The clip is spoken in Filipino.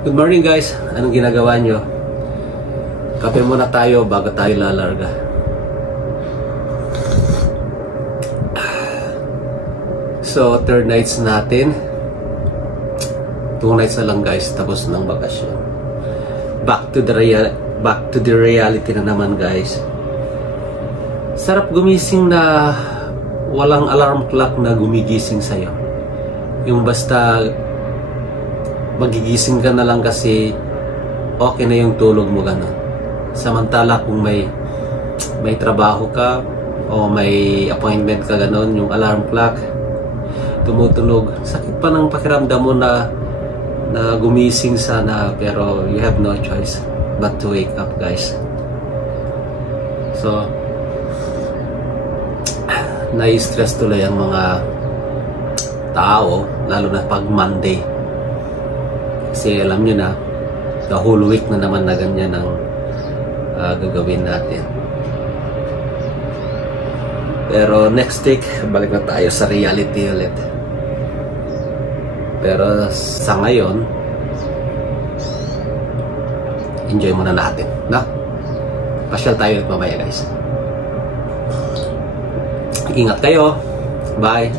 Good morning guys, anong ginagawa nyo? Kape muna tayo bago tayo lalarga. So, third nights natin. 2 nights na lang guys, tapos ng bakasyon. Back to the reality na naman guys. Sarap gumising na walang alarm clock na gumigising sa'yo. Yung basta magigising ka na lang kasi okay na yung tulog mo gano'n. Samantala kung may trabaho ka o may appointment ka gano'n, yung alarm clock tumutunog, sakit pa ng pakiramdam mo na gumising sana, pero you have no choice but to wake up guys. So nai-stress tuloy ang mga tao, lalo na pag Monday. Kasi alam nyo na, the whole week na naman na ganyan ang gagawin natin. Pero next week, balik na tayo sa reality ulit. Pero sa ngayon, enjoy muna natin, no? Pasyal tayo ulit mamaya guys. Ingat kayo. Bye.